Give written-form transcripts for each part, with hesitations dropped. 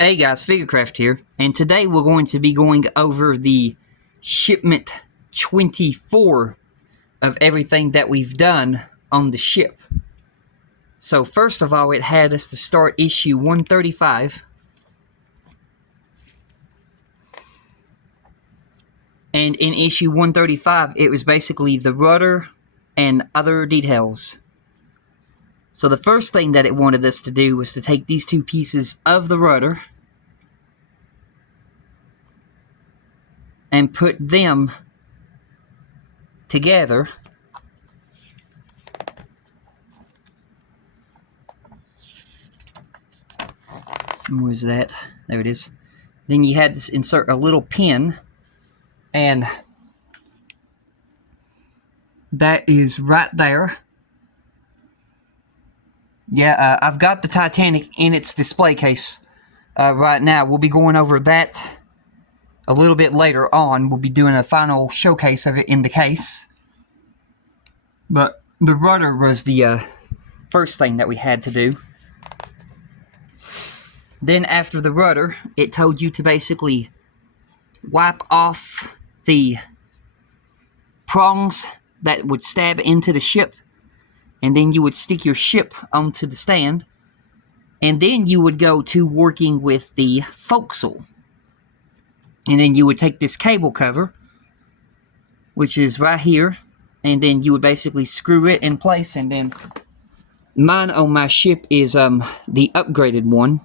Hey guys, Figurecraft here, and today we're going to be going over the shipment 24 of everything that we've done on the ship. So first of all, it had us to start issue 135, and in issue 135 it was basically the rudder and other details. So the first thing that it wanted us to do was to take these two pieces of the rudder and put them together. Where's that? There it is. Then you had to insert a little pin, and that is right there. Yeah, I've got the Titanic in its display case right now. We'll be going over that a little bit later on. We'll be doing a final showcase of it in the case. But the rudder was the first thing that we had to do. Then after the rudder, it told you to basically wipe off the prongs that would stab into the ship, and then you would stick your ship onto the stand, and then you would go to working with the forecastle. And then you would take this cable cover, which is right here, and then you would basically screw it in place. And then mine on my ship is the upgraded one.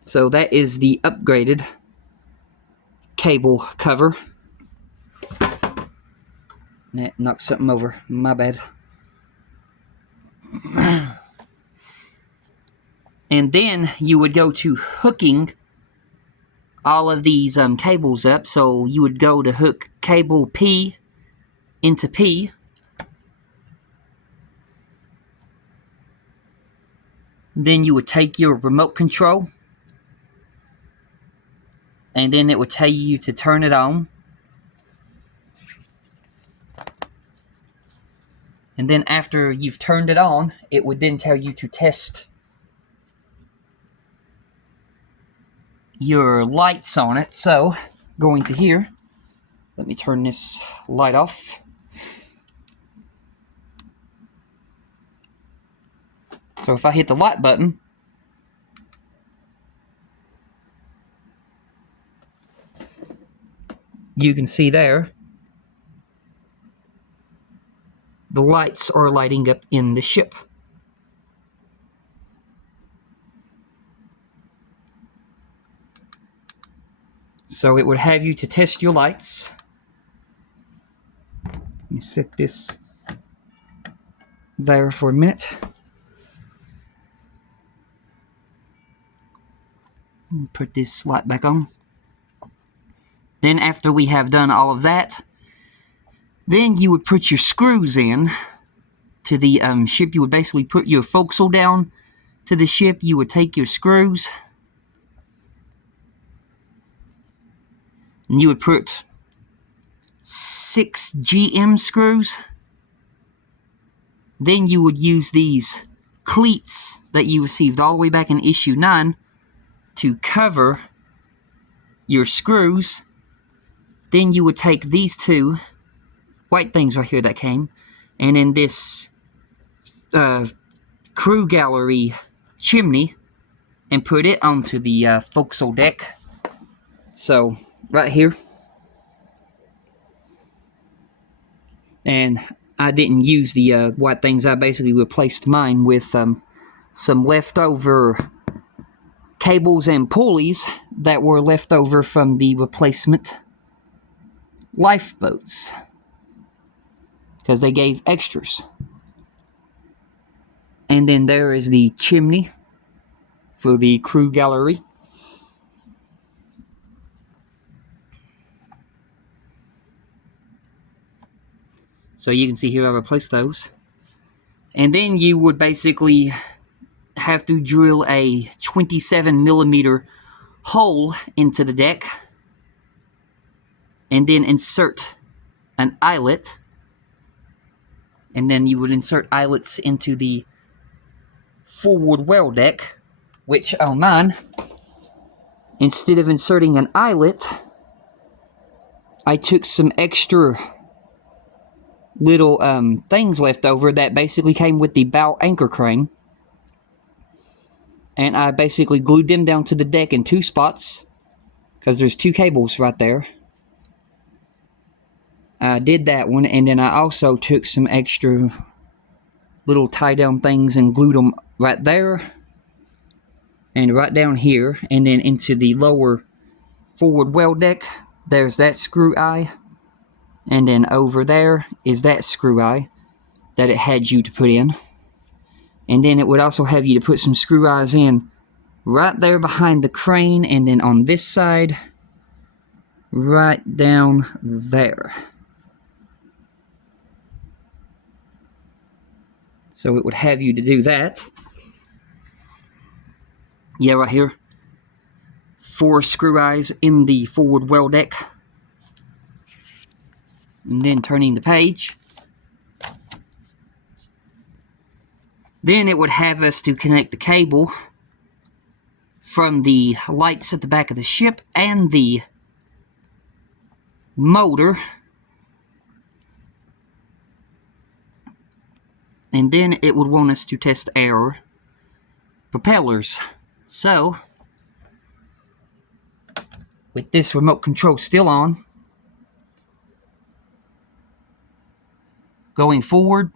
So that is the upgraded cable cover. That knocked something over. My bad. And then you would go to hooking all of these cables up. So you would go to hook cable P into P. Then you would take your remote control, and then it would tell you to turn it on. And then after you've turned it on, it would then tell you to test your lights on it. So, going to here, let me turn this light off. So if I hit the light button, you can see there, the lights are lighting up in the ship. So it would have you to test your lights. Let me set this there for a minute. Put this light back on. Then after we have done all of that, then you would put your screws in to the ship. You would basically put your forecastle down to the ship. You would take your screws, and you would put 6 GM screws. Then you would use these cleats that you received all the way back in issue 9 to cover your screws. Then you would take these two white things right here that came, and in this crew gallery chimney, and put it onto the forecastle deck. So right here. And I didn't use the white things. I basically replaced mine with some leftover cables and pulleys that were left over from the replacement lifeboats, because they gave extras. And then there is the chimney for the crew gallery. So you can see here I replaced those. And then you would basically have to drill a 27mm hole into the deck, and then insert an eyelet, and then you would insert eyelets into the forward well deck, which on mine, instead of inserting an eyelet, I took some extra little things left over that basically came with the bow anchor crane, and I basically glued them down to the deck in 2 spots because there's 2 cables right there. I did that one, and then I also took some extra little tie down things and glued them right there and right down here, and then into the lower forward well deck there's that screw eye, and then over there is that screw eye that it had you to put in, and then it would also have you to put some screw eyes in right there behind the crane, and then on this side right down there. So it would have you to do that. Yeah, right here. 4 screw eyes in the forward well deck. And then turning the page. Then it would have us to connect the cable from the lights at the back of the ship and the motor. And then it would want us to test our propellers. So, with this remote control still on, going forward,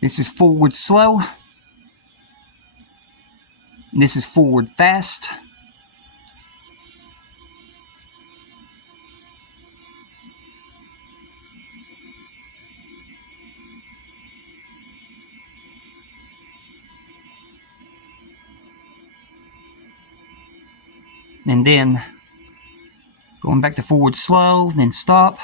this is forward slow, and this is forward fast. And then going back to forward slow, then stop.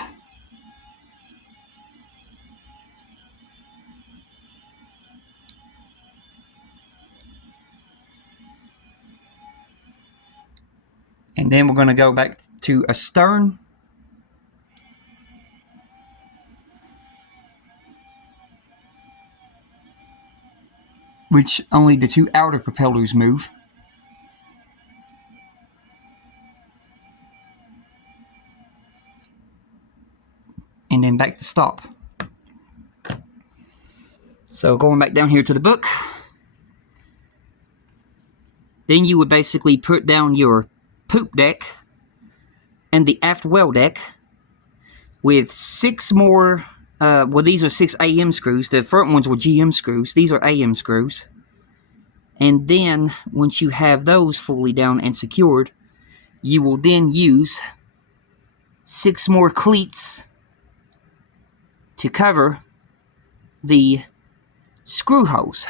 And then we're going to go back to astern. Which only the 2 outer propellers move. And then back to stop. So going back down here to the book, then you would basically put down your poop deck and the aft well deck with 6 more, well, these are 6 AM screws. The front ones were GM screws. These are AM screws. And then once you have those fully down and secured, you will then use 6 more cleats to cover the screw holes.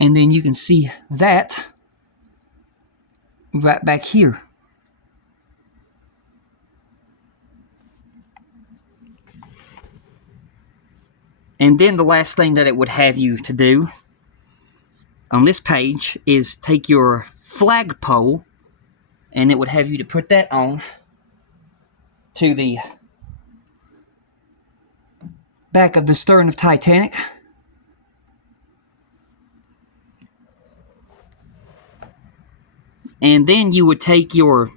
And then you can see that right back here. And then the last thing that it would have you to do on this page is take your flagpole, and it would have you to put that on to the back of the stern of Titanic. And then you would take your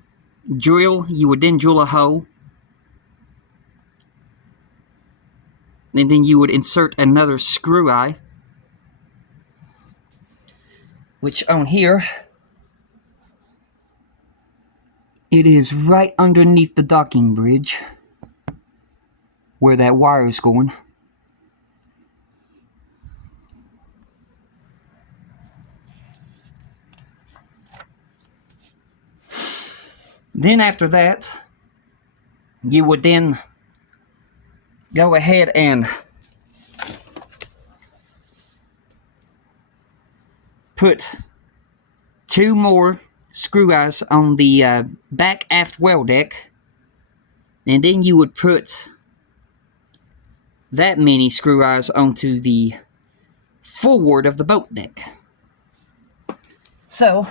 drill, you would then drill a hole, and then you would insert another screw eye, which on here, it is right underneath the docking bridge where that wire is going. Then after that, you would then go ahead and put 2 more screw eyes on the back aft well deck, and then you would put that many screw eyes onto the forward of the boat deck. So,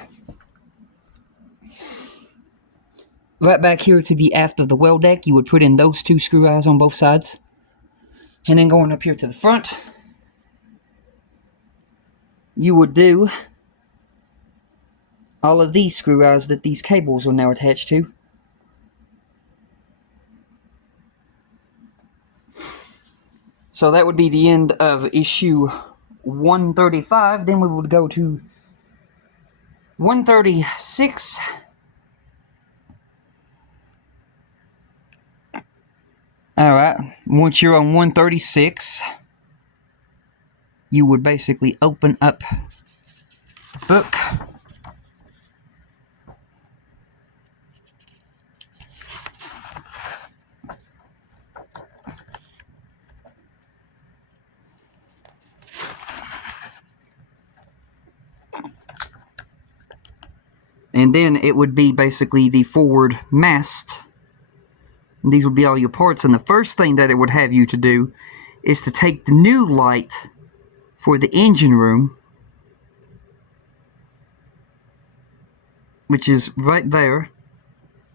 right back here to the aft of the well deck, you would put in those 2 screw eyes on both sides. And then going up here to the front, you would do all of these screw eyes that these cables are now attached to. So that would be the end of issue 135. Then we would go to 136. Alright, once you're on 136, you would basically open up the book. And then it would be basically the forward mast. These would be all your parts. And the first thing that it would have you to do is to take the new light for the engine room, which is right there.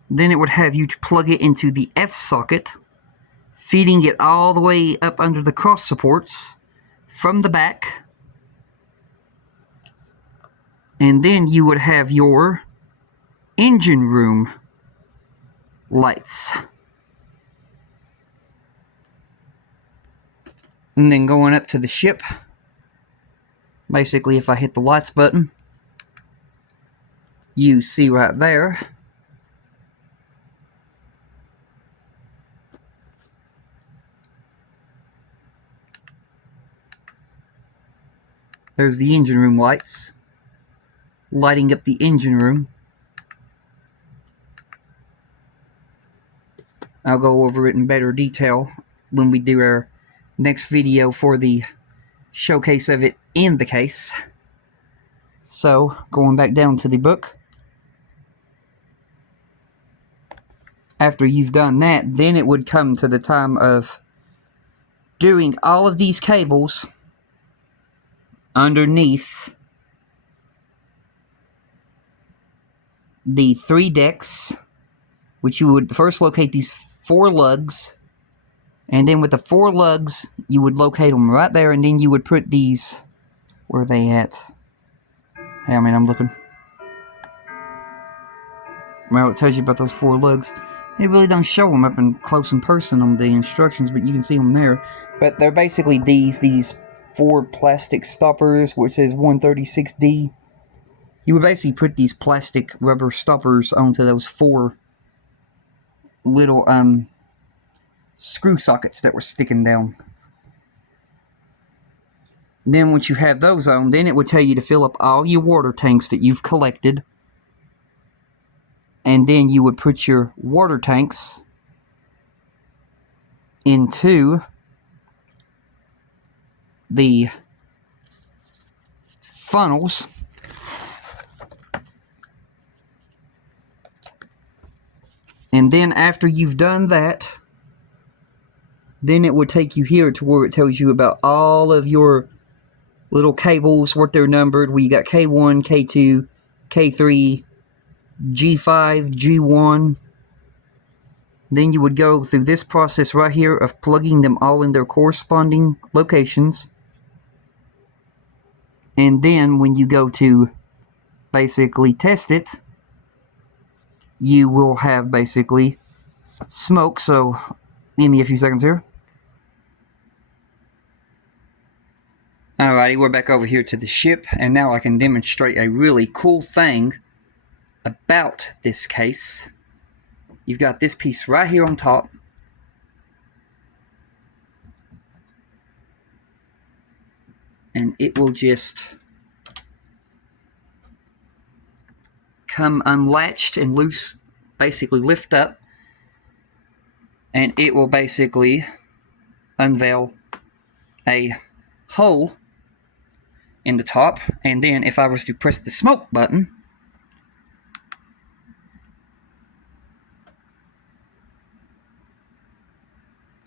Then it would have you to plug it into the F socket, feeding it all the way up under the cross supports from the back. And then you would have your engine room lights. And then going up to the ship, basically if I hit the lights button, you see right there, there's the engine room lights, lighting up the engine room. I'll go over it in better detail when we do our next video for the showcase of it in the case. So, going back down to the book. After you've done that, then it would come to the time of doing all of these cables underneath the 3 decks, which you would first locate these 4 lugs, and then with the 4 lugs, you would locate them right there, and then you would put these, where are they at? Hey, I'm looking. Well, it tells you about those 4 lugs. It really don't show them up in close in person on the instructions, but you can see them there. But they're basically these 4 plastic stoppers, where it says 136D. You would basically put these plastic rubber stoppers onto those 4 little screw sockets that were sticking down. Then once you have those on, then it would tell you to fill up all your water tanks that you've collected. And then you would put your water tanks into the funnels. And then after you've done that, then it would take you here to where it tells you about all of your little cables, what they're numbered, where you got K1, K2, K3, G5, G1. Then you would go through this process right here of plugging them all in their corresponding locations. And then when you go to basically test it, you will have basically smoke. So give me a few seconds here. Alrighty, we're back over here to the ship, and now I can demonstrate a really cool thing about this case. You've got this piece right here on top, and it will just come unlatched and loose, basically lift up, and it will basically unveil a hole in the top. And then if I was to press the smoke button,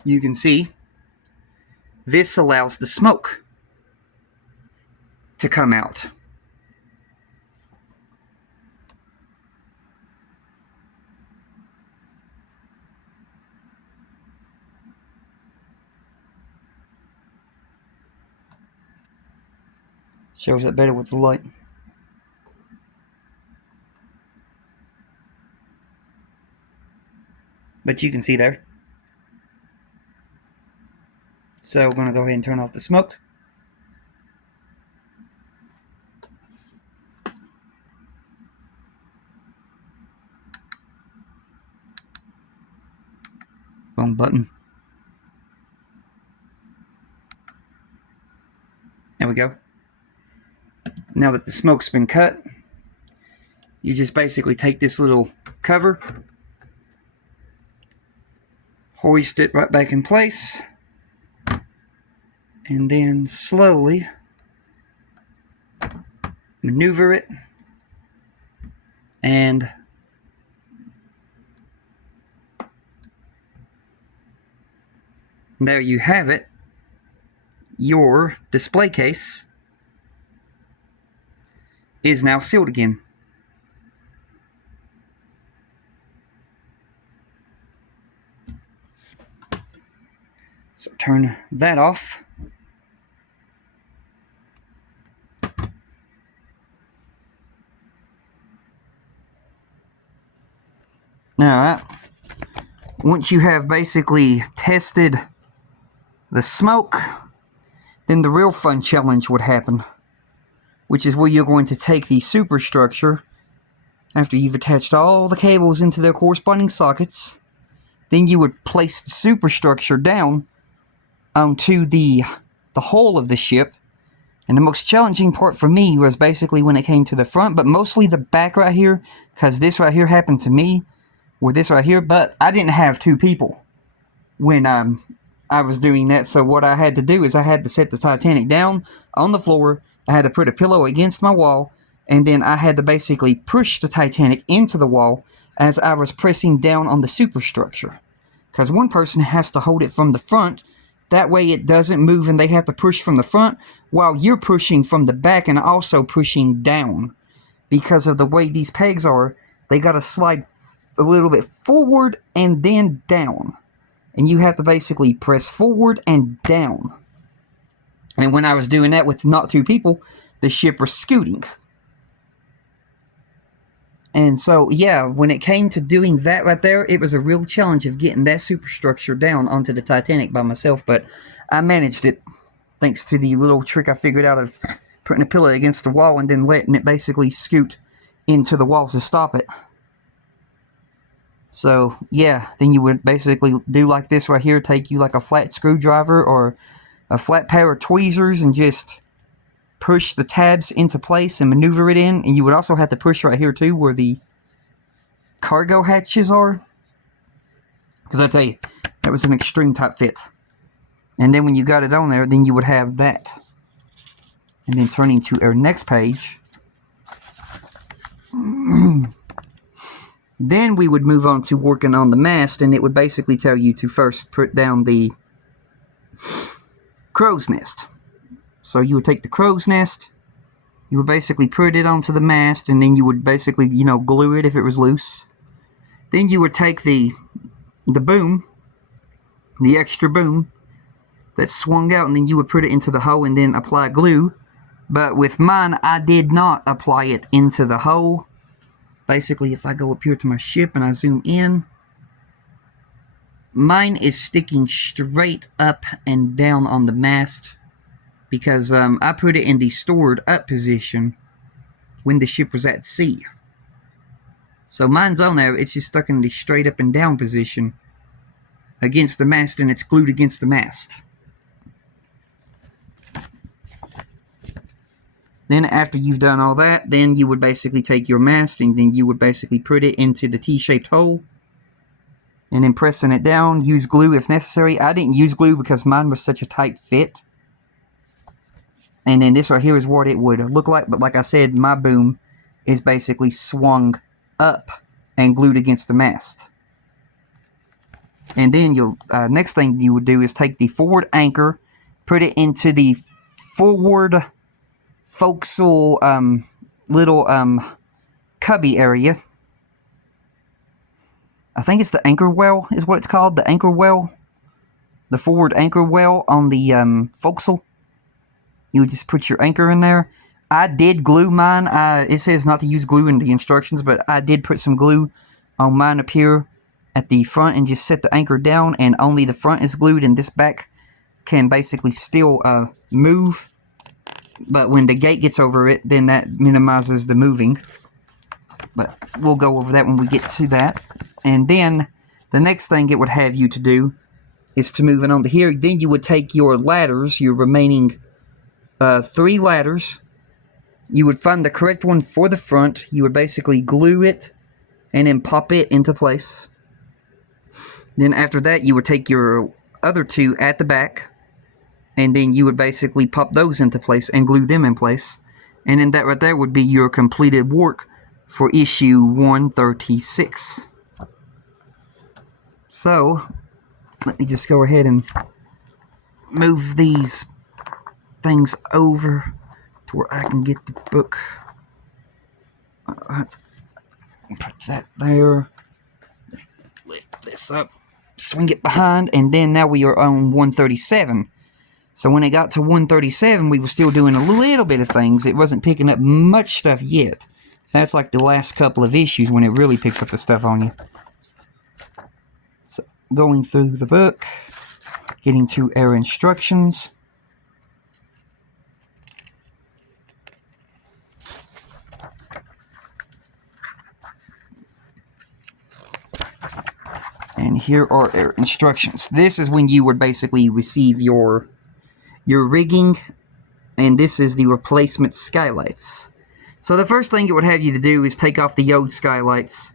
you can see this allows the smoke to come out. Shows up better with the light. But you can see there. So we're going to go ahead and turn off the smoke. Wrong button. There we go. Now that the smoke's been cut, you just basically take this little cover, hoist it right back in place, and then slowly maneuver it, and there you have it. Your display case is now sealed again. So turn that off. Alright, once you have basically tested the smoke, then the real fun challenge would happen, which is where you're going to take the superstructure after you've attached all the cables into their corresponding sockets. Then you would place the superstructure down onto the hull of the ship. And the most challenging part for me was basically when it came to the front, but mostly the back right here, because this right here happened to me, or this right here, but I didn't have two people when I was doing that. So what I had to do is I had to set the Titanic down on the floor, I had to put a pillow against my wall, and then I had to basically push the Titanic into the wall as I was pressing down on the superstructure. Because one person has to hold it from the front, that way it doesn't move and they have to push from the front while you're pushing from the back and also pushing down. Because of the way these pegs are, they got to slide a little bit forward and then down. And you have to basically press forward and down. And when I was doing that with not two people, the ship was scooting. And so, yeah, when it came to doing that right there, it was a real challenge of getting that superstructure down onto the Titanic by myself. But I managed it, thanks to the little trick I figured out of putting a pillow against the wall and then letting it basically scoot into the wall to stop it. So, yeah, then you would basically do like this right here, take you like a flat screwdriver or a flat pair of tweezers and just push the tabs into place and maneuver it in. And you would also have to push right here too where the cargo hatches are. Because I tell you, that was an extreme tight fit. And then when you got it on there, then you would have that. And then turning to our next page, then we would move on to working on the mast, and it would basically tell you to first put down the crow's nest. So you would take the crow's nest, you would basically put it onto the mast, and then you would basically, glue it if it was loose. Then you would take the boom, the extra boom that swung out, and then you would put it into the hole and then apply glue. But with mine, I did not apply it into the hole. Basically, if I go up here to my ship and I zoom in, mine is sticking straight up and down on the mast because I put it in the stored up position when the ship was at sea. So mine's on there, it's just stuck in the straight up and down position against the mast, and it's glued against the mast. Then after you've done all that, then you would basically take your mast and then you would basically put it into the T-shaped hole. And then pressing it down, use glue if necessary. I didn't use glue because mine was such a tight fit. And then this right here is what it would look like. But like I said, my boom is basically swung up and glued against the mast. And then you'll next thing you would do is take the forward anchor, put it into the forward forecastle little cubby area. I think it's the anchor well is what it's called, the anchor well. The forward anchor well on the forecastle. You would just put your anchor in there. I did glue mine. It says not to use glue in the instructions, but I did put some glue on mine up here at the front and just set the anchor down, and only the front is glued, and this back can basically still move. But when the gate gets over it, then that minimizes the moving. But we'll go over that when we get to that. And then the next thing it would have you to do is to move it on to here. Then you would take your ladders, your remaining 3 ladders. You would find the correct one for the front. You would basically glue it and then pop it into place. Then after that, you would take your other 2 at the back, and then you would basically pop those into place and glue them in place. And then that right there would be your completed work for issue 136. So, let me just go ahead and move these things over to where I can get the book. Put that there. Lift this up. Swing it behind. And then now we are on 137. So when it got to 137, we were still doing a little bit of things. It wasn't picking up much stuff yet. That's like the last couple of issues when it really picks up the stuff on you. So going through the book, getting to our instructions. And here are our instructions. This is when you would basically receive your rigging, and this is the replacement skylights. So the first thing it would have you to do is take off the old skylights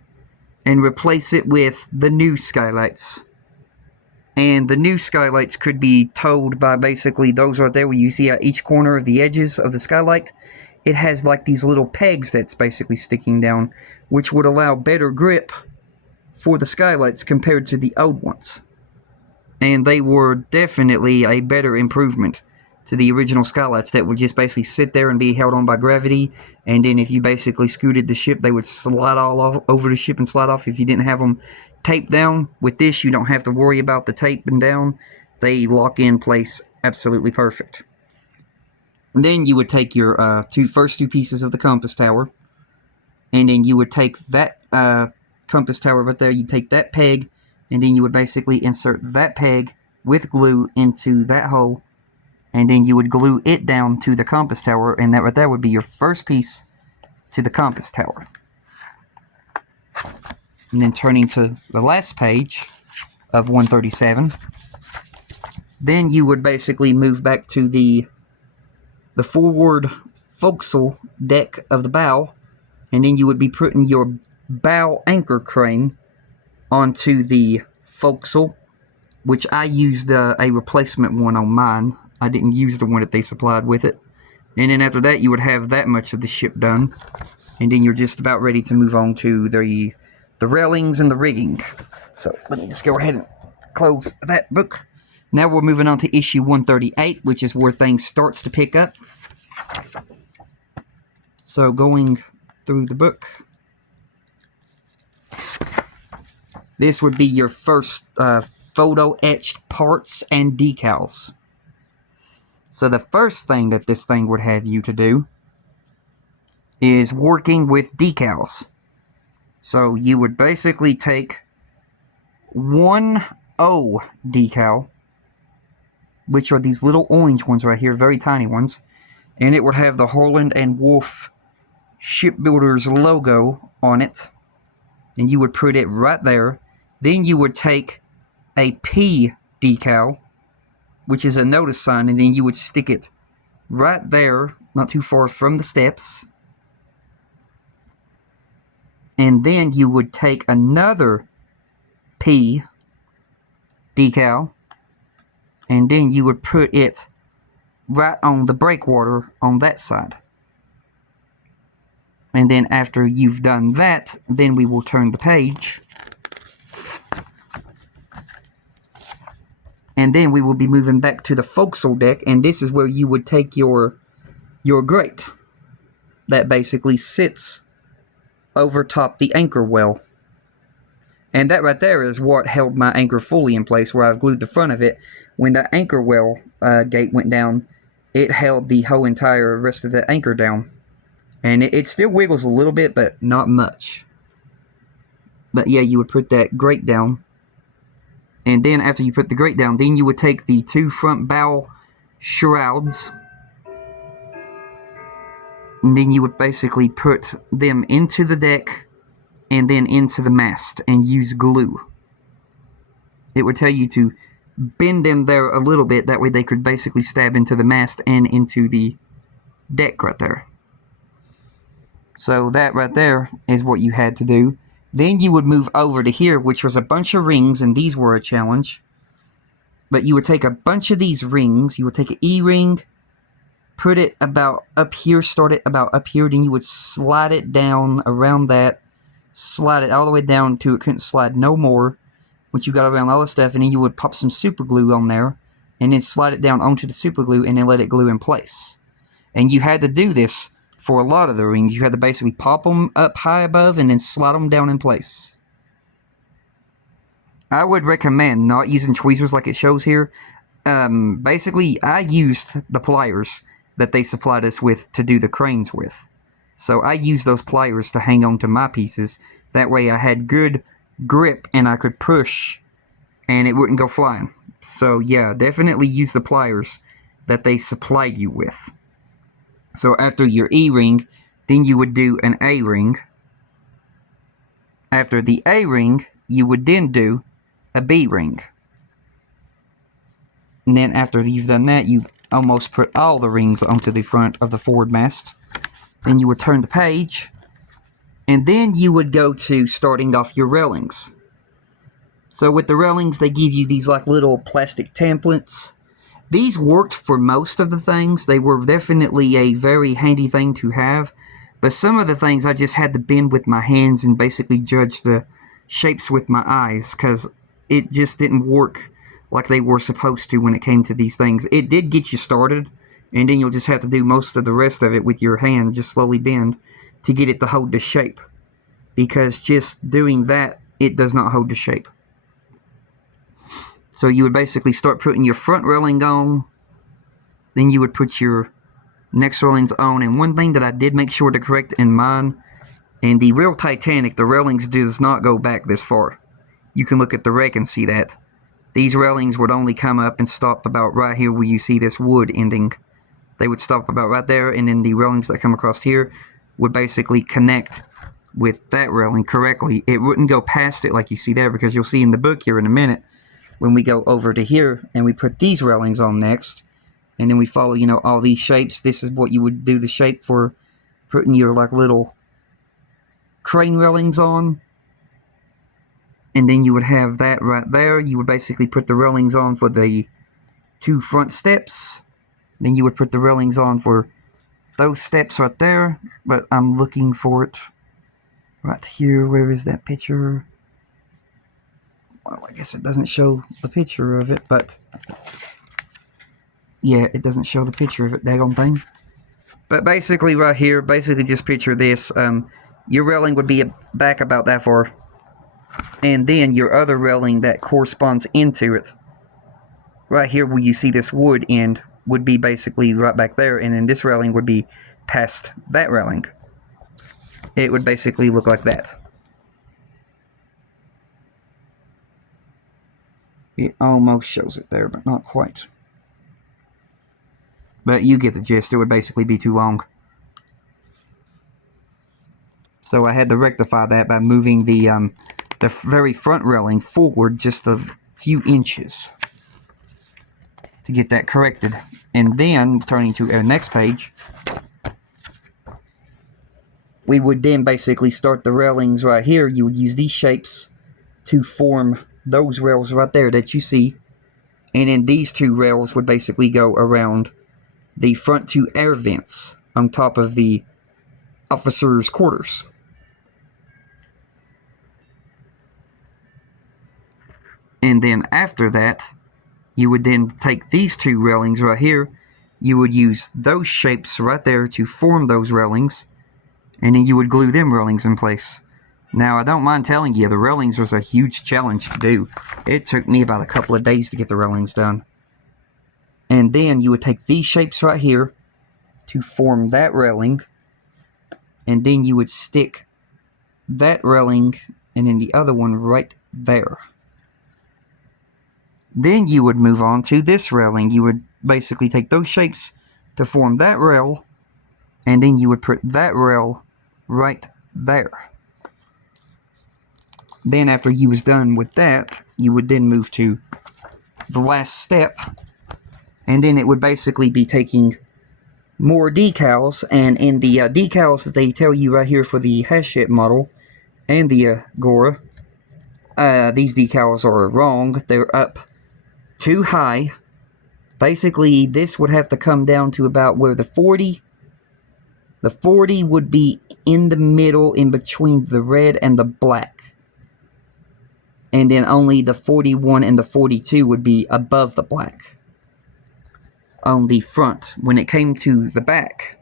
and replace it with the new skylights. And the new skylights could be towed by basically those right there where you see at each corner of the edges of the skylight. It has like these little pegs that's basically sticking down, which would allow better grip for the skylights compared to the old ones. And they were definitely a better improvement to the original skylights that would just basically sit there and be held on by gravity, and then if you basically scooted the ship, they would slide all over the ship and slide off if you didn't have them taped down. With this, you don't have to worry about the taping down. They lock in place absolutely perfect. And then you would take your first two pieces of the compass tower, and then you would take that compass tower right there, you take that peg, and then you would basically insert that peg with glue into that hole, and then you would glue it down to the compass tower, and that right there would be your first piece to the compass tower. And then turning to the last page of 137, then you would basically move back to the forward forecastle deck of the bow, and then you would be putting your bow anchor crane onto the forecastle, which I used a replacement one on mine. I didn't use the one that they supplied with it. And then after that, you would have that much of the ship done. And then you're just about ready to move on to the railings and the rigging. So let me just go ahead and close that book. Now we're moving on to issue 138, which is where things starts to pick up. So going through the book, this would be your first photo etched parts and decals. So the first thing that this thing would have you to do is working with decals. So you would basically take 1O decal, which are these little orange ones right here, very tiny ones, and it would have the Harland and Wolff Shipbuilders logo on it, and you would put it right there. Then you would take a P decal, which is a notice sign, and then you would stick it right there, not too far from the steps. And then you would take another P decal, and then you would put it right on the breakwater on that side. And then after you've done that, then we will turn the page. And then we will be moving back to the forecastle deck, and this is where you would take your grate that basically sits over top the anchor well. And that right there is what held my anchor fully in place, where I've glued the front of it. When the anchor well gate went down, it held the whole entire rest of the anchor down. And it still wiggles a little bit, but not much. But yeah, you would put that grate down. And then after you put the grate down, then you would take the 2 front bow shrouds. And then you would basically put them into the deck and then into the mast and use glue. It would tell you to bend them there a little bit. That way they could basically stab into the mast and into the deck right there. So that right there is what you had to do. Then you would move over to here, which was a bunch of rings, and these were a challenge. But you would take a bunch of these rings. You would take an E-ring, put it about up here, start it about up here, then you would slide it down around that, slide it all the way down to it couldn't slide no more. Once you got around all the stuff, and then you would pop some super glue on there, and then slide it down onto the super glue, and then let it glue in place. And you had to do this for a lot of the rings. You had to basically pop them up high above, and then slide them down in place. I would recommend not using tweezers like it shows here. Basically, I used the pliers that they supplied us with to do the cranes with. So I used those pliers to hang on to my pieces. That way I had good grip and I could push and it wouldn't go flying. So yeah, definitely use the pliers that they supplied you with. So after your E-ring, then you would do an A-ring. After the A-ring, you would then do a B-ring. And then after you've done that, you almost put all the rings onto the front of the forward mast. Then you would turn the page, and then you would go to starting off your railings. So with the railings, they give you these like little plastic templates. These worked for most of the things. They were definitely a very handy thing to have. But some of the things I just had to bend with my hands and basically judge the shapes with my eyes, because it just didn't work like they were supposed to when it came to these things. It did get you started, and then you'll just have to do most of the rest of it with your hand, just slowly bend to get it to hold the shape. Because just doing that, it does not hold the shape. So you would basically start putting your front railing on, then you would put your next railings on. And one thing that I did make sure to correct in mine, in the real Titanic, the railings does not go back this far. You can look at the wreck and see that. These railings would only come up and stop about right here where you see this wood ending. They would stop about right there, and then the railings that come across here would basically connect with that railing correctly. It wouldn't go past it like you see there, because you'll see in the book here in a minute when we go over to here and we put these railings on next, and then we follow, you know, all these shapes. This is what you would do the shape for putting your like little crane railings on. And then you would have that right there. You would basically put the railings on for the 2 front steps. Then you would put the railings on for those steps right there. But I'm looking for it right here. Where is that picture? Well, I guess it doesn't show the picture of it, but yeah, it doesn't show the picture of it, daggone thing. But basically right here, basically just picture this. Your railing would be back about that far. And then your other railing that corresponds into it, right here where you see this wood end, would be basically right back there. And then this railing would be past that railing. It would basically look like that. It almost shows it there, but not quite. But you get the gist. It would basically be too long. So I had to rectify that by moving the very front railing forward just a few inches to get that corrected. And then, turning to our next page, we would then basically start the railings right here. You would use these shapes to form those rails right there that you see. And then these 2 rails would basically go around the front 2 air vents on top of the officers' quarters. And then after that, you would then take these 2 railings right here. You would use those shapes right there to form those railings. And then you would glue them railings in place. Now, I don't mind telling you, the railings was a huge challenge to do. It took me about a couple of days to get the railings done. And then you would take these shapes right here to form that railing, and then you would stick that railing and then the other one right there. Then you would move on to this railing. You would basically take those shapes to form that rail, and then you would put that rail right there. Then after you was done with that, you would then move to the last step, and then it would basically be taking more decals, and in the decals that they tell you right here for the hachette model and the agora, these decals are wrong. They're up too high. Basically, this would have to come down to about where the 40 would be in the middle, in between the red and the black. And then only the 41 and the 42 would be above the black on the front. When it came to the back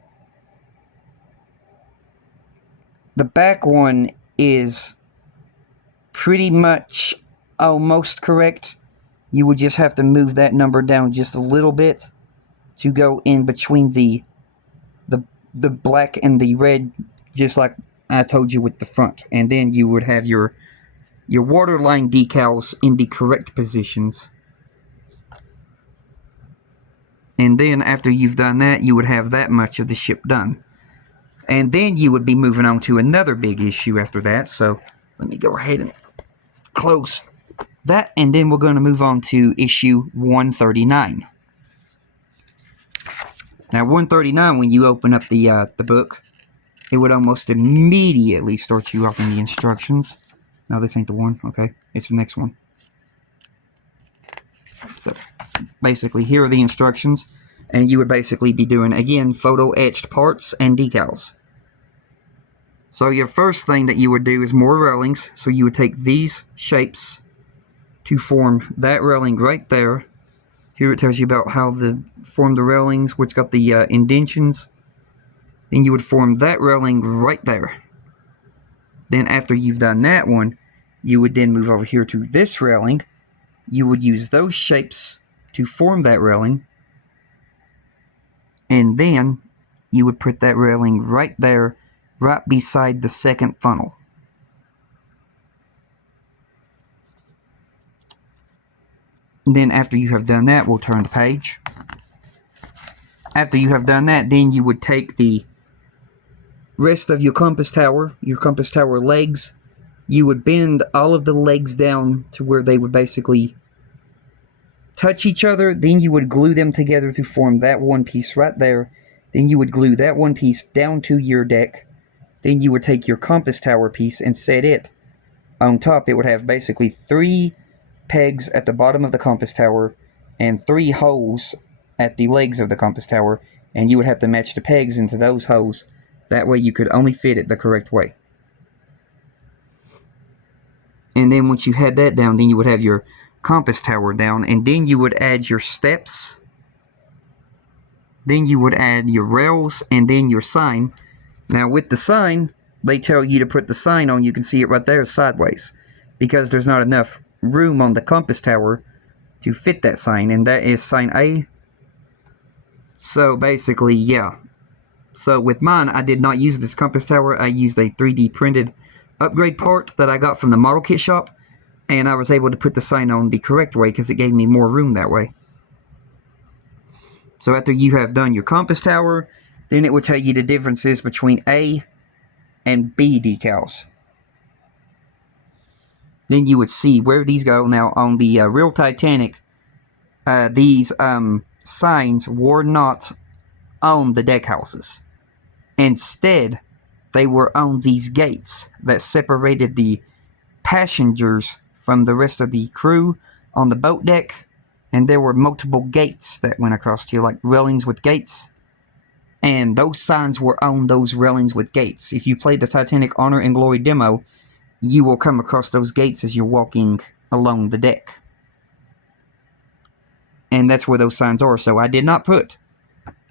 one is pretty much almost correct. You would just have to move that number down just a little bit to go in between the black and the red, just like I told you with the front. And then you would have your waterline decals in the correct positions. And then after you've done that, you would have that much of the ship done. And then you would be moving on to another big issue after that. So let me go ahead and close that, and then we're going to move on to issue 139. Now 139, when you open up the book, it would almost immediately start you off in the instructions. No, this ain't the one. Okay, it's the next one. So basically, here are the instructions, and you would basically be doing, again, photo etched parts and decals. So your first thing that you would do is more railings. So you would take these shapes to form that railing right there. Here it tells you about how to form the railings, which got the indentions. Then you would form that railing right there. Then after you've done that one, you would then move over here to this railing. You would use those shapes to form that railing, and then you would put that railing right there, right beside the second funnel. And then after you have done that, we'll turn the page. After you have done that, then you would take the rest of your compass tower legs. You would bend all of the legs down to where they would basically touch each other. Then you would glue them together to form that one piece right there. Then you would glue that one piece down to your deck. Then you would take your compass tower piece and set it on top. It would have basically 3 pegs at the bottom of the compass tower and 3 holes at the legs of the compass tower. And you would have to match the pegs into those holes. That way you could only fit it the correct way. And then once you had that down, then you would have your compass tower down, and then you would add your steps. Then you would add your rails, and then your sign. Now with the sign, they tell you to put the sign on. You can see it right there sideways, because there's not enough room on the compass tower to fit that sign, and that is sign A. So basically, yeah. So with mine, I did not use this compass tower. I used a 3D printed upgrade part that I got from the model kit shop, and I was able to put the sign on the correct way because it gave me more room that way. So after you have done your compass tower, then it will tell you the differences between A and B decals. Then you would see where these go. Now on the real Titanic, these signs were not on the deck houses. Instead, they were on these gates that separated the passengers from the rest of the crew on the boat deck. And there were multiple gates that went across here, like railings with gates. And those signs were on those railings with gates. If you played the Titanic Honor and Glory demo, you will come across those gates as you're walking along the deck. And that's where those signs are. So I did not put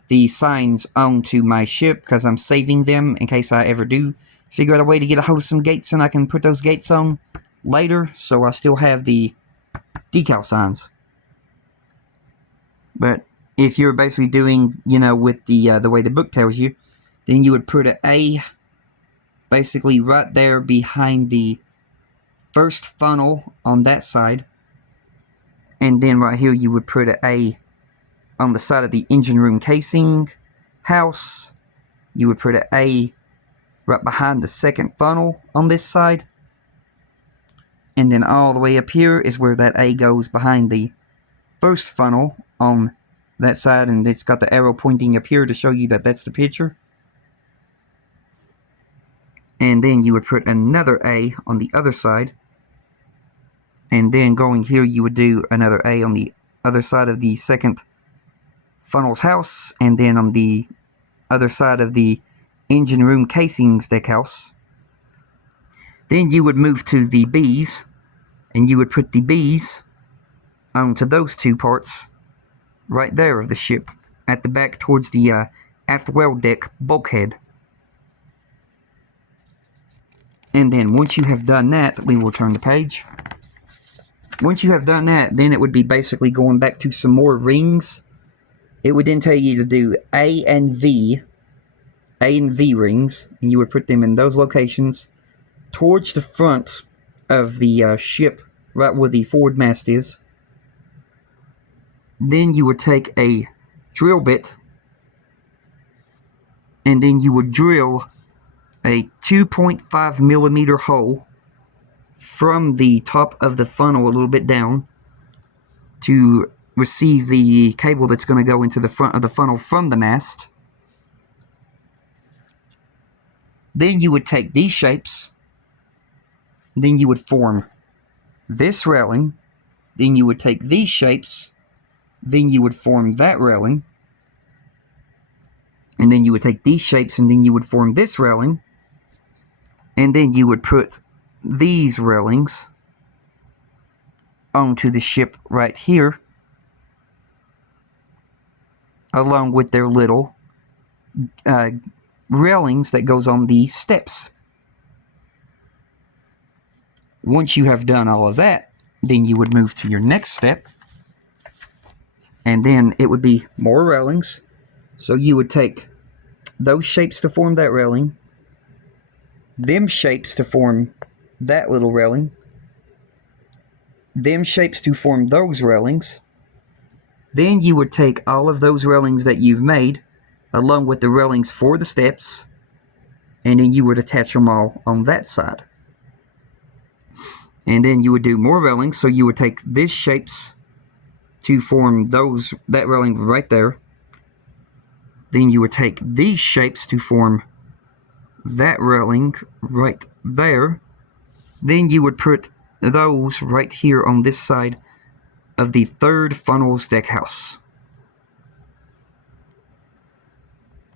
the signs onto my ship because I'm saving them in case I ever do figure out a way to get a hold of some gates and I can put those gates on later. So I still have the decal signs. But if you're basically doing, with the way the book tells you, then you would put an A basically right there behind the first funnel on that side. And then right here you would put an A on the side of the engine room casing house. You would put an A right behind the second funnel on this side. And then all the way up here is where that A goes behind the first funnel on that side. And it's got the arrow pointing up here to show you that that's the picture. And then you would put another A on the other side. And then going here, you would do another A on the other side of the second funnel's house. And then on the other side of the engine room casings deck house. Then you would move to the B's, and you would put the B's onto those two parts right there of the ship at the back towards the aft well deck bulkhead. And then once you have done that, we will turn the page. Once you have done that, then it would be basically going back to some more rings. It would then tell you to do A and V rings, and you would put them in those locations towards the front of the ship, right where the forward mast is. Then you would take a drill bit, and then you would drill a 2.5 millimeter hole from the top of the funnel a little bit down to receive the cable that's going to go into the front of the funnel from the mast. Then you would take these shapes, then you would form this railing, then you would take these shapes, then you would form that railing, and then you would take these shapes and then you would form this railing, and then you would put these railings onto the ship right here, along with their little railings that goes on these steps. Once you have done all of that, then you would move to your next step, and then it would be more railings. So you would take those shapes to form that railing, them shapes to form that little railing, them shapes to form those railings. Then you would take all of those railings that you've made, along with the railings for the steps, and then you would attach them all on that side. And then you would do more railings, so you would take these shapes to form that railing right there. Then you would take these shapes to form that railing right there. Then you would put those right here on this side of the third funnel's deck house.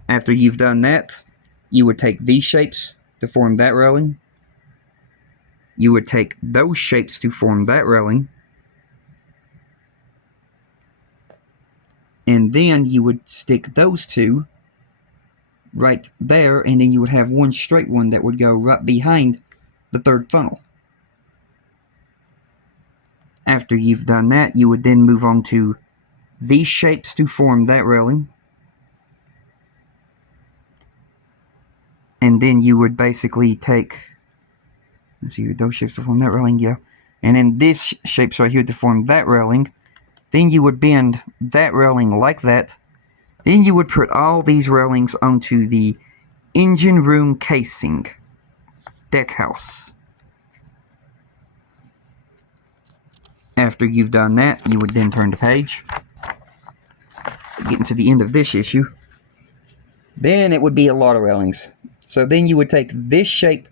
After you've done that, you would take these shapes to form that railing. You would take those shapes to form that railing. And then you would stick those two right there, and then you would have one straight one that would go right behind the third funnel. After you've done that, you would then move on to these shapes to form that railing. And then you would basically take, let's see, those shapes to form that railing, yeah. And then this shapes right here to form that railing. Then you would bend that railing like that. Then you would put all these railings onto the engine room casing deck house. After you've done that, you would then turn the page, getting to the end of this issue. Then it would be a lot of railings. So then you would take this shape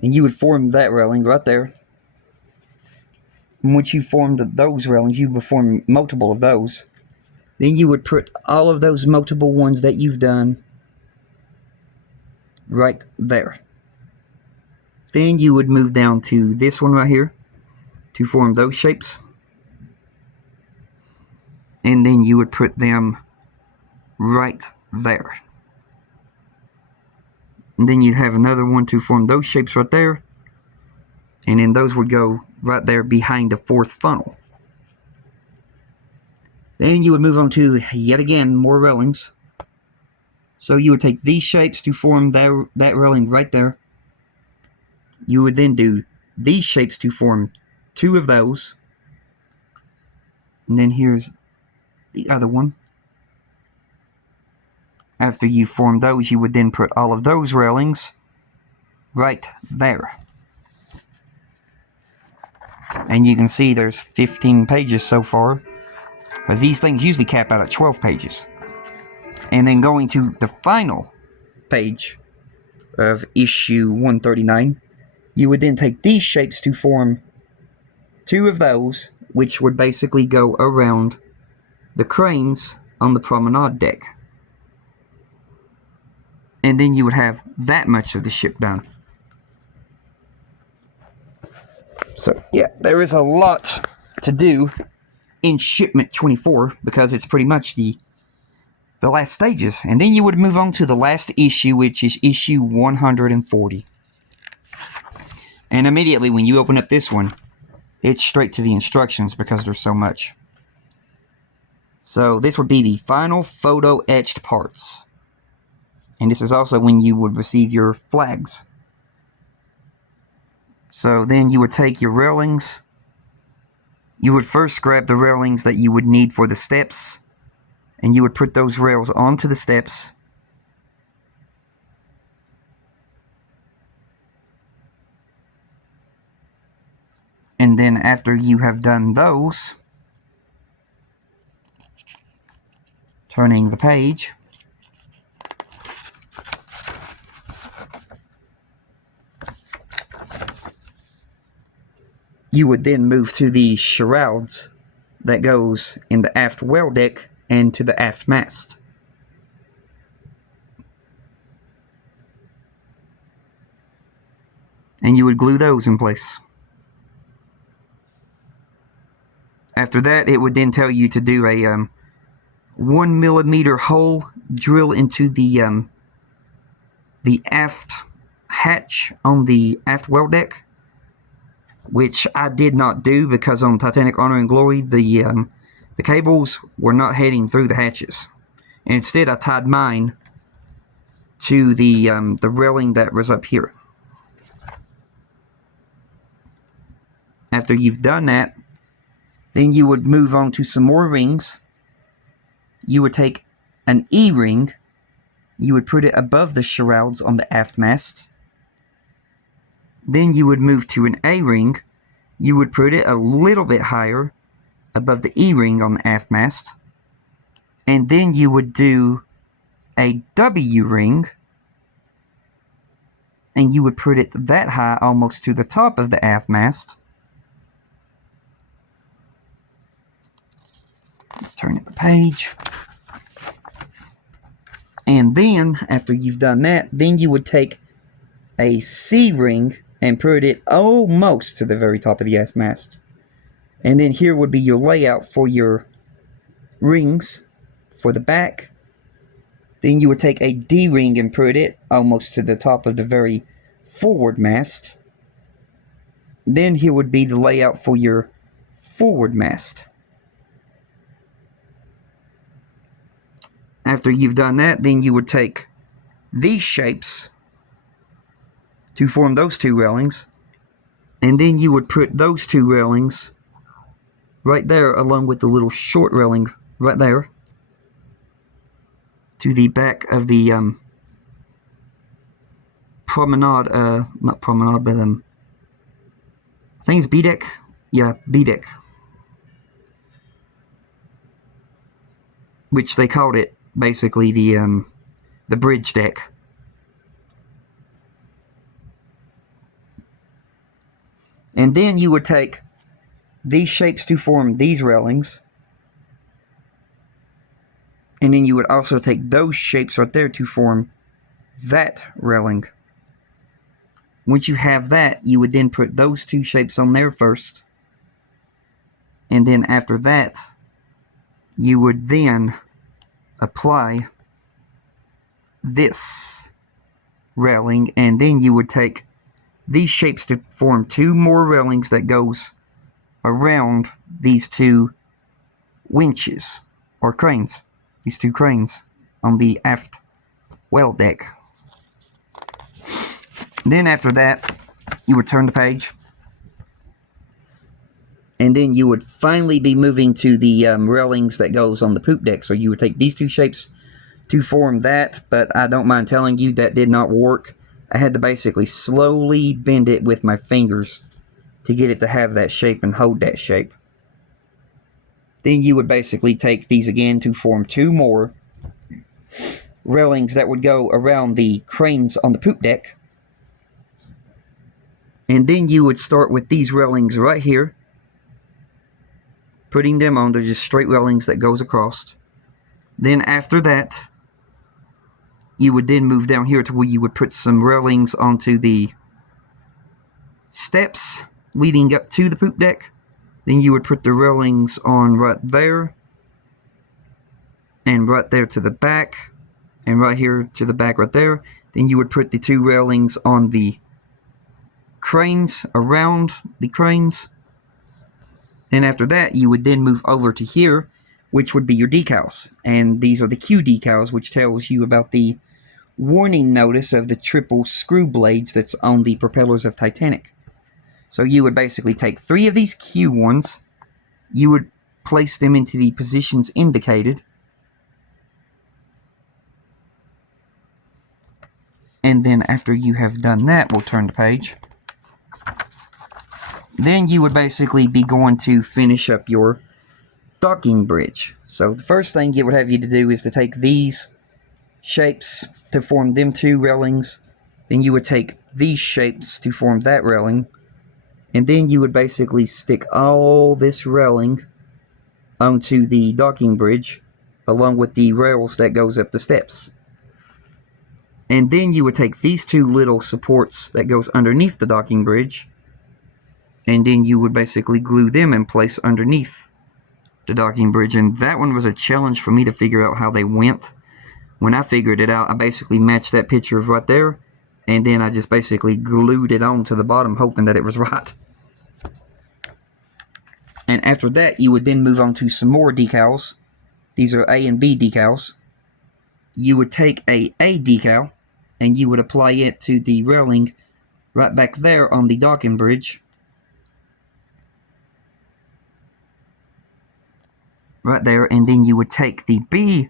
and you would form that railing right there. And once you formed those railings, you would form multiple of those. Then you would put all of those multiple ones that you've done right there. Then you would move down to this one right here to form those shapes. And then you would put them right there. And then you'd have another one to form those shapes right there. And then those would go right there behind the fourth funnel. Then you would move on to, yet again, more railings. So you would take these shapes to form that railing right there. You would then do these shapes to form 2 of those. And then here's the other one. After you form those, you would then put all of those railings right there. And you can see there's 15 pages so far, because these things usually cap out at 12 pages. And then going to the final page of issue 139, you would then take these shapes to form 2 of those, which would basically go around the cranes on the promenade deck. And then you would have that much of the ship done. So, yeah, there is a lot to do in shipment 24, because it's pretty much the last stages. And then you would move on to the last issue, which is issue 140. And immediately when you open up this one, it's straight to the instructions because there's so much. So this would be the final photo etched parts. And this is also when you would receive your flags. So then you would take your railings. You would first grab the railings that you would need for the steps, and you would put those rails onto the steps. And then after you have done those, turning the page, you would then move to the shrouds that goes in the aft well deck and to the aft mast. And you would glue those in place. After that, it would then tell you to do a 1mm hole drill into the aft hatch on the aft well deck, which I did not do because on Titanic Honor and Glory, the cables were not heading through the hatches. And instead, I tied mine to the railing that was up here. After you've done that, then you would move on to some more rings. You would take an E-ring, you would put it above the shrouds on the aft mast. Then you would move to an A-ring. You would put it a little bit higher above the E-ring on the aft mast. And then you would do a W-ring. And you would put it that high almost to the top of the aft mast. Turn the page. And then, after you've done that, then you would take a C-ring and put it almost to the very top of the aft mast. And then here would be your layout for your rings for the back. Then you would take a D-ring and put it almost to the top of the very forward mast. Then here would be the layout for your forward mast. After you've done that, then you would take these shapes to form those 2 railings, and then you would put those 2 railings right there along with the little short railing right there to the back of the promenade, not promenade, but I think it's B deck. Yeah, B deck, which they called it basically the bridge deck. And then you would take these shapes to form these railings. And then you would also take those shapes right there to form that railing. Once you have that, you would then put those 2 shapes on there first. And then after that, you would then apply this railing, and then you would take these shapes to form 2 more railings that goes around these 2 winches. or cranes. These two cranes on the aft well deck. Then after that, you would turn the page. And then you would finally be moving to the railings that goes on the poop deck. So you would take these two shapes to form that, but I don't mind telling you that did not work. I had to basically slowly bend it with my fingers to get it to have that shape and hold that shape. Then you would basically take these again to form two more railings that would go around the cranes on the poop deck. And then you would start with these railings right here, putting them on. They're just straight railings that goes across. Then after that, you would then move down here to where you would put some railings onto the steps leading up to the poop deck. Then you would put the railings on right there, and right there to the back, and right here to the back right there. Then you would put the two railings on the cranes, around the cranes. And after that, you would then move over to here, which would be your decals. And these are the Q decals, which tells you about the warning notice of the triple screw blades that's on the propellers of Titanic. So you would basically take three of these Q ones, you would place them into the positions indicated, and then after you have done that, we'll turn the page. Then you would basically be going to finish up your docking bridge. So the first thing it would have you to do is to take these shapes to form them two railings. Then you would take these shapes to form that railing. And then you would basically stick all this railing onto the docking bridge, along with the rails that goes up the steps. And then you would take these two little supports that goes underneath the docking bridge, and then you would basically glue them in place underneath the docking bridge. And that one was a challenge for me to figure out how they went. When I figured it out, I basically matched that picture of right there, and then I just basically glued it on to the bottom, hoping that it was right. And after that, you would then move on to some more decals. These are A and B decals. You would take a decal, and you would apply it to the railing right back there on the docking bridge. Right there, and then you would take the B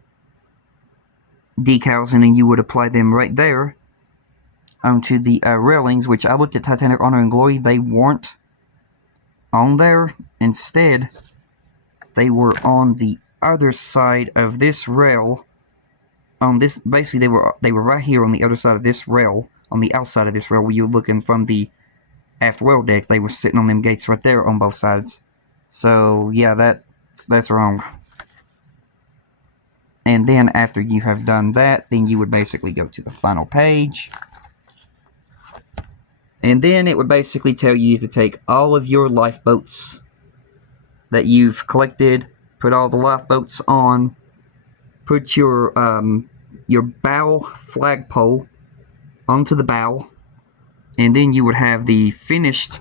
decals, and then you would apply them right there onto the railings, which I looked at Titanic Honor and Glory, they weren't on there. Instead, they were on the other side of this rail. On this, basically, they were right here on the other side of this rail, on the outside of this rail, where you're looking from the aft well deck. They were sitting on them gates right there on both sides. So yeah, that's wrong. And then after you have done that, then you would basically go to the final page. And then it would basically tell you to take all of your lifeboats that you've collected, put all the lifeboats on, put your bow flagpole onto the bow, and then you would have the finished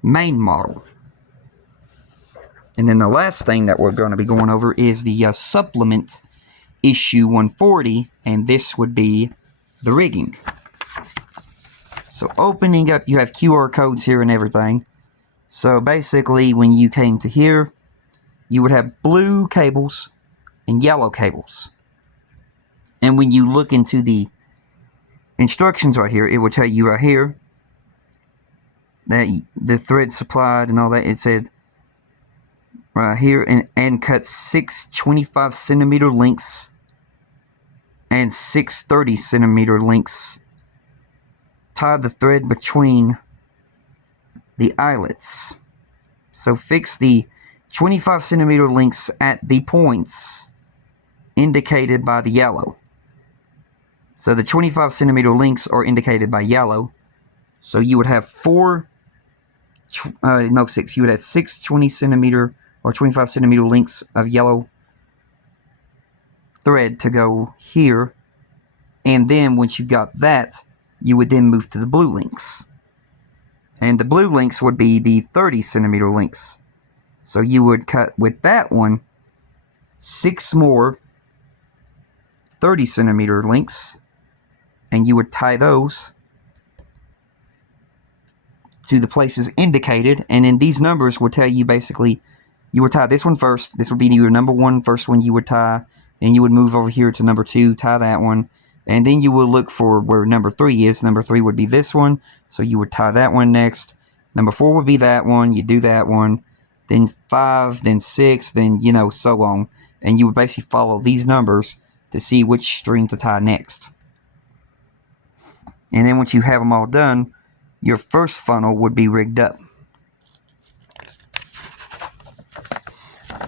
main model. And then the last thing that we're going to be going over is the supplement issue 140, and this would be the rigging. So opening up, you have QR codes here and everything. So basically, when you came to here, you would have blue cables and yellow cables. And when you look into the instructions right here, it will tell you right here that the thread supplied and all that, it said right here, and cut 6 25-centimeter lengths and 6 30-centimeter lengths. Tie the thread between the eyelets. So fix the 25-centimeter lengths at the points indicated by the yellow. So the 25-centimeter lengths are indicated by yellow. So you would have 6. You would have 6 20-centimeter or 25-centimeter lengths of yellow thread to go here. And then once you got that, you would then move to the blue links. And the blue links would be the 30-centimeter links. So you would cut with that one 6 more 30 centimeter links, and you would tie those to the places indicated, and then these numbers will tell you basically you would tie this one first. This would be your number 1 first one you would tie. Then you would move over here to number 2, tie that one, and then you will look for where number 3 is. Number 3 would be this one, so you would tie that one next. Number 4 would be that one. You do that one, then 5, then 6, then so on, and you would basically follow these numbers to see which string to tie next. And then once you have them all done, your first funnel would be rigged up.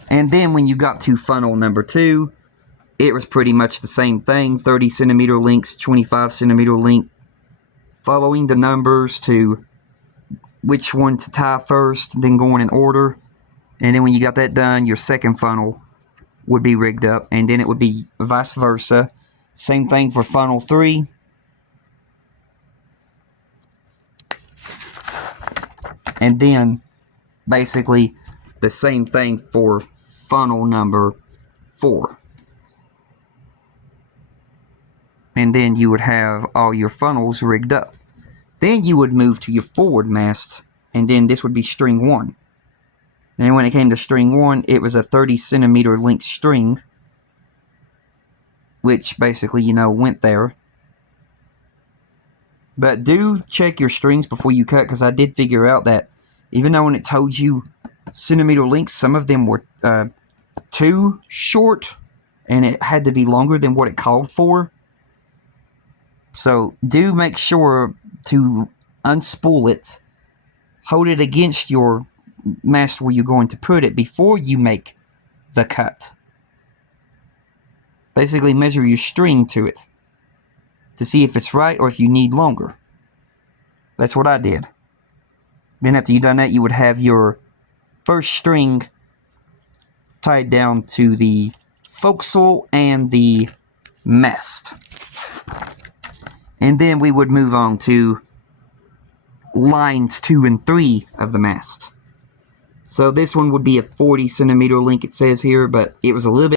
And then when you got to funnel number 2, it was pretty much the same thing. 30 centimeter links, 25 centimeter length, following the numbers to which one to tie first, then going in order. And then when you got that done, your second funnel would be rigged up, and then it would be vice versa. Same thing for funnel 3. And then basically the same thing for funnel number 4. And then you would have all your funnels rigged up. Then you would move to your forward mast, and then this would be string 1. And when it came to string 1, it was a 30 centimeter length string, which basically, went there. But do check your strings before you cut, because I did figure out that even though when it told you centimeter lengths, some of them were too short, and it had to be longer than what it called for. So do make sure to unspool it, hold it against your mast where you're going to put it before you make the cut. Basically measure your string to it to see if it's right or if you need longer. That's what I did. Then after you've done that, you would have your first string tied down to the forecastle and the mast. And then we would move on to lines 2 and 3 of the mast. So this one would be a 40 centimeter link, it says here, but it was a little bit